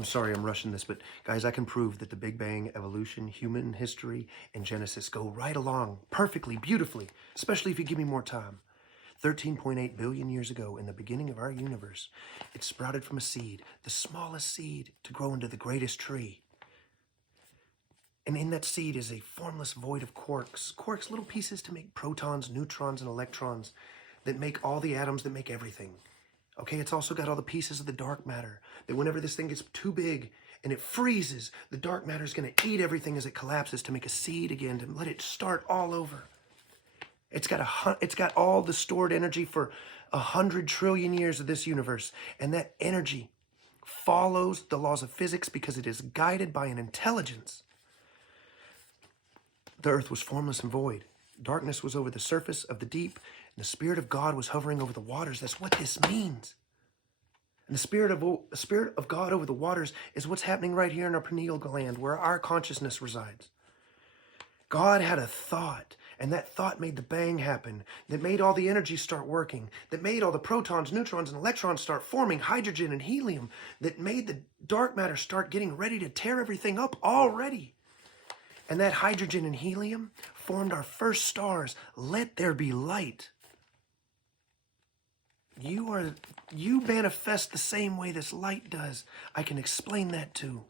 I'm sorry I'm rushing this, but guys, I can prove that the Big Bang, evolution, human history, and Genesis go right along perfectly, beautifully, especially if you give me more time. 13.8 billion years ago, in the beginning of our universe, it sprouted from a seed, the smallest seed, to grow into the greatest tree. And in that seed is a formless void of quarks. Quarks, little pieces to make protons, neutrons, and electrons that make all the atoms that make everything. Okay, it's also got all the pieces of the dark matter that whenever this thing gets too big and it freezes, the dark matter is going to eat everything as it collapses to make a seed again, to let it start all over. It's got all the stored energy for 100 trillion years of this universe, and that energy follows the laws of physics because it is guided by an intelligence. The earth was formless and void. Darkness was over the surface of the deep, and the Spirit of God was hovering over the waters. That's what this means. And the Spirit of God over the waters is what's happening right here in our pineal gland, where our consciousness resides. God had a thought, and that thought made the bang happen, that made all the energy start working, that made all the protons, neutrons, and electrons start forming, hydrogen and helium, that made the dark matter start getting ready to tear everything up already. And that hydrogen and helium formed our first stars. Let there be light. You manifest the same way this light does. I can explain that too.